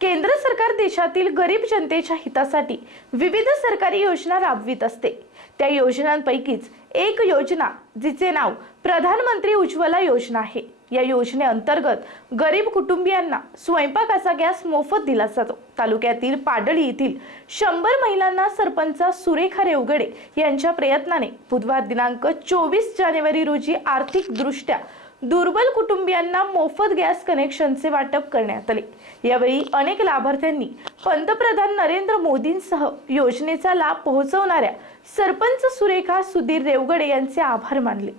केंद्र सरकार देशातील गरीब जनतेच्या हितासाठी विविध सरकारी योजना राबवित असते. त्या योजनांपैकीच एक योजना जिचे नाव प्रधानमंत्री उज्ज्वला योजना आहे. या योजनेअंतर्गत गरीब कुटुंबियांना स्वयंपाकाचा गॅस मोफत दिला जातो. तालुक्यातील पाडळी येथील शंभर महिलांना सरपंच सुरेखा रेवगडे यांच्या प्रयत्नाने बुधवार दिनांक चोवीस जानेवारी रोजी आर्थिकदृष्ट्या दुर्बल कुटुंबियांना मोफत गॅस कनेक्शनचे वाटप करण्यात आले. यावेळी अनेक लाभार्थ्यांनी पंतप्रधान नरेंद्र मोदींसह योजनेचा लाभ पोहोचवणाऱ्या सरपंच सुरेखा सुधीर रेवगडे यांचे आभार मानले.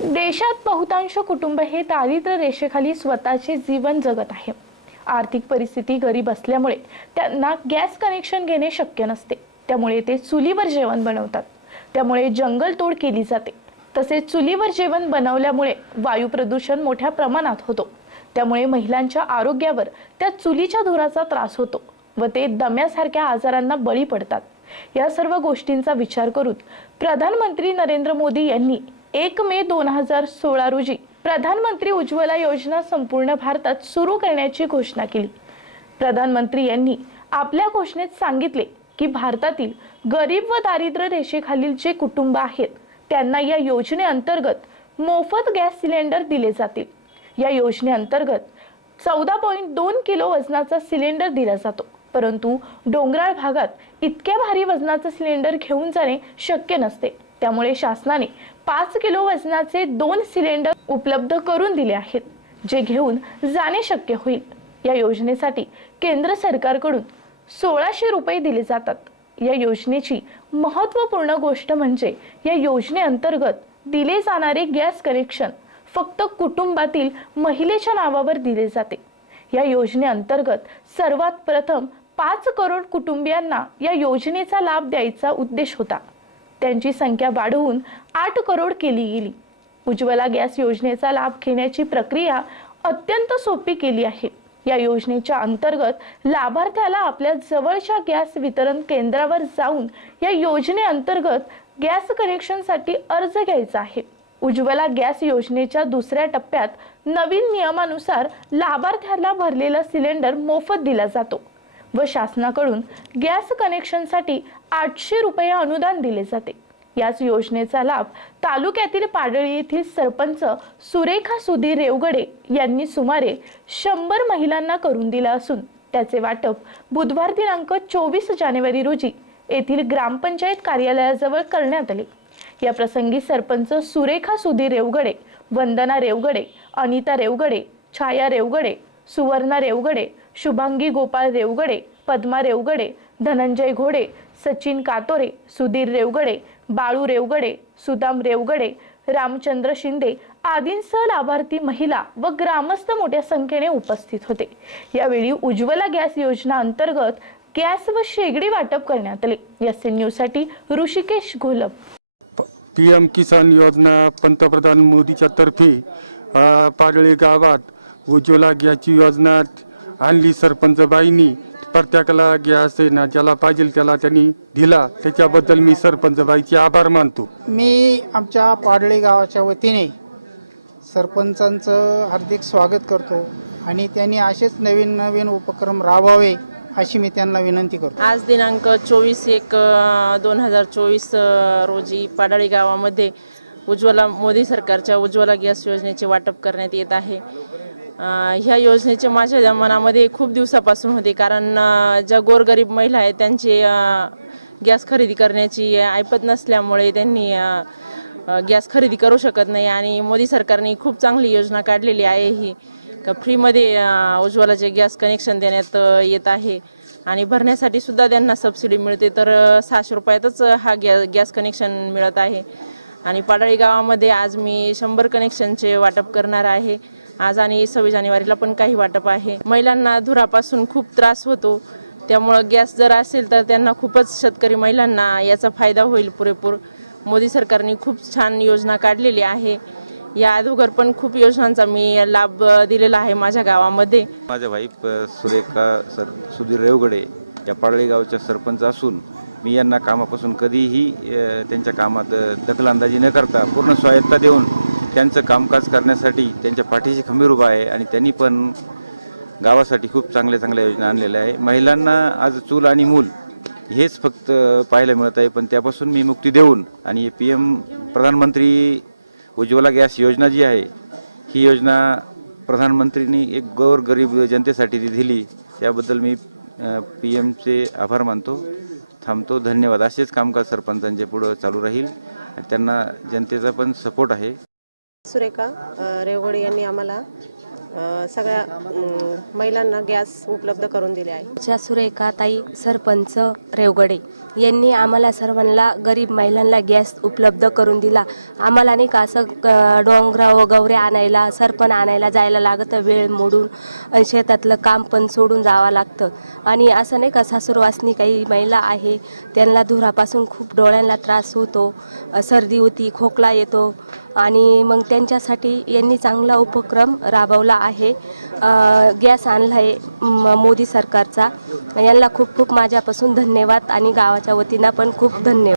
देशात बहुतांश कुटुंब हे दारिद्र्य रेषेखाली स्वतःचे जीवन जगत आहे. आर्थिक परिस्थिती गरीब असल्यामुळे त्यांना गॅस कनेक्शन घेणे शक्य नसते. त्यामुळे ते चुलीवर जेवण बनवतात. त्यामुळे जंगलतोड केली जाते. तसेच चुलीवर जेवण बनवल्यामुळे वायू प्रदूषण मोठ्या प्रमाणात होतो. त्यामुळे महिलांच्या आरोग्यावर त्या चुलीच्या धुराचा त्रास होतो व ते दम्यासारख्या आजारांना बळी पडतात. या सर्व गोष्टींचा विचार करून प्रधानमंत्री नरेंद्र मोदी यांनी एक मे दोन हजार सोळा रोजी प्रधानमंत्री उज्ज्वला योजना संपूर्ण भारतात सुरू करण्याची घोषणा केली. प्रधानमंत्री यांनी आपल्या घोषणेत सांगितले की भारतातील गरीब व दारिद्र्य रेषेखालील जे कुटुंब आहेत त्यांना या योजनेअंतर्गत मोफत गॅस सिलेंडर दिले जातील. या योजनेअंतर्गत चौदा पॉईंट दोन किलो वजनाचा सिलेंडर दिला जातो. परंतु डोंगराळ भागात इतक्या भारी वजनाचं सिलेंडर घेऊन जाणे शक्य नसते. त्यामुळे शासनाने पाच किलो वजनाचे दोन सिलेंडर उपलब्ध करून दिले आहेत जे घेऊन जाणे शक्य होईल. या योजनेसाठी केंद्र सरकारकडून सोळाशे रुपये दिले जातात. या योजनेची महत्त्वपूर्ण गोष्ट म्हणजे या योजनेअंतर्गत दिले जाणारे गॅस कनेक्शन फक्त कुटुंबातील महिलेच्या नावावर दिले जाते. या योजनेअंतर्गत सर्वात प्रथम पाच करोड कुटुंबियांना या योजनेचा लाभ द्यायचा उद्देश होता. त्यांची संख्या वाढवून आठ करोड केली गेली. उज्ज्वला गॅस योजनेचा लाभ घेण्याची प्रक्रिया अत्यंत सोपी केली आहे. या योजनेच्या अंतर्गत लाभार्थ्याला आपल्या जवळच्या गॅस वितरण केंद्रावर जाऊन या योजनेअंतर्गत गॅस कनेक्शनसाठी अर्ज घ्यायचा आहे. उज्ज्वला गॅस योजनेच्या दुसऱ्या टप्प्यात नवीन नियमानुसार लाभार्थ्याला भरलेला सिलेंडर मोफत दिला जातो व शासनाकडून गॅस कनेक्शनसाठी आठशे रुपये अनुदान दिले जाते. याच योजनेचा लाभ तालुक्यातील पाडळी येथील सरपंच सुरेखा सुधीर रेवगडे यांनी सुमारे शंभर महिलांना करून दिला असून त्याचे वाटप बुधवार दिनांक चोवीस जानेवारी रोजी येथील ग्रामपंचायत कार्यालयाजवळ करण्यात आले. या प्रसंगी सरपंच सुरेखा सुधीर रेवगडे वंदना रेवगडे अनिता रेवगडे छाया रेवगडे सुवर्णा रेवगडे शुभांगी गोपाळ रेवगडे पद्मा रेवगडे धनंजय घोडे सचिन कातोरे सुधीर रेवगडे बाळू रेवगडे सुदाम रेवगडे रामचंद्र शिंदे आदींसह लाभार्थी महिला व ग्रामस्थ मोठ्या संख्येने उपस्थित होते. यावेळी उज्ज्वला गॅस योजना अंतर्गत गॅस व शेगडी वाटप करण्यात आले. एस एन न्यूजसाठी ऋषिकेश घोलप. पी एम किसान योजना पंतप्रधान मोदीच्या तर्फे पाडळे गावात उज्ज्वला गॅसची योजना आणली. सरपंचबाईंनी प्रत्येकाला गॅस ना ज्याला पाहिजे त्याला त्यांनी दिला त्याच्याबद्दल मी सरपंच बाईचे आभार मानतो. मी आमच्या पाडळे गावाच्या वतीने सरपंचांचं हार्दिक स्वागत करतो आणि त्यांनी असेच नवीन नवीन उपक्रम राबवावे अशी मी त्यांना विनंती करतो. आज दिनांक चोवीस एक दोन हजार चोवीस रोजी पाडाळी गावामध्ये उज्ज्वला मोदी सरकारच्या उज्ज्वला गॅस योजनेचे वाटप करण्यात येत आहे. ह्या योजनेचे माझ्या मनामध्ये खूप दिवसापासून होते. कारण ज्या गोरगरीब महिला आहेत त्यांची गॅस खरेदी करण्याची ऐपत नसल्यामुळे त्यांनी गॅस खरेदी करू शकत नाही आणि मोदी सरकारने खूप चांगली योजना काढलेली आहे. ही का फ्रीमध्ये उज्ज्वलाचे गॅस कनेक्शन देण्यात येत आहे आणि भरण्यासाठी सुद्धा त्यांना सबसिडी मिळते. तर सहाशे रुपयातच हा गॅ गॅस कनेक्शन मिळत आहे. आणि पाडळी गावामध्ये आज मी शंभर कनेक्शनचे वाटप करणार आहे. आज आणि सव्वीस जानेवारीला पण काही वाटप आहे. महिलांना धुरापासून खूप त्रास होतो. त्यामुळं गॅस जर असेल तर त्यांना खूपच शेतकरी महिलांना याचा फायदा होईल पुरेपूर. मोदी सरकारने खूप छान योजना काढलेली आहे. या अगोदर पण खूप योजनांचा मी लाभ दिलेला आहे माझ्या गावामध्ये. माझ्या वाईफ सुरेखा सर सुधीर रेवगडे या पाडळी गावच्या सरपंच असून मी यांना कामापासून कधीही त्यांच्या कामात दखलअंदाजी न करता पूर्ण स्वायत्ता देऊन त्यांचं कामकाज करण्यासाठी त्यांच्या पाठीशी खंबीर उभा आहे आणि त्यांनी पण गावासाठी खूप चांगल्या चांगल्या योजना आणलेल्या आहे. महिलांना आज चूल आणि मूल हेच फक्त पाहायला मिळत आहे पण त्यापासून मी मुक्ती देऊन आणि पी एम प्रधानमंत्री उज्ज्वला गॅस योजना जी आहे ही योजना प्रधानमंत्रींनी एक गौर गरीब जनतेसाठी ती दिली त्याबद्दल मी पी एमचे आभार मानतो. थांबतो. धन्यवाद. असेच कामकाज सरपंचांचे पुढं चालू राहील. आणि त्यांना जनतेचा पण सपोर्ट आहे. सुरेखा अ, रेवगडे यांनी आम्हाला सगळ्या महिलांना गॅस उपलब्ध करून दिले आहे. आमच्या सुरेखा ताई सरपंच रेवगडे यांनी आम्हाला सर्वांना गरीब महिलांना गॅस उपलब्ध करून दिला. आम्हाला नाही का असं डोंगरा वगैरे आणायला सरपण आणायला जायला लागतं वेळ मोडून शेतातलं काम पण सोडून जावं लागतं. आणि असं नाही का सासूरवासनी काही महिला आहे त्यांना धुरापासून खूप डोळ्यांना त्रास होतो सर्दी होती खोकला येतो आणि मग त्यांच्यासाठी यांनी चांगला उपक्रम राबवला आहे. गॅस आणला आहे म- मोदी सरकारचा. यांना खूप खूप माझ्यापासून धन्यवाद आणि गावाच्या वतीनं पण खूप धन्यवाद.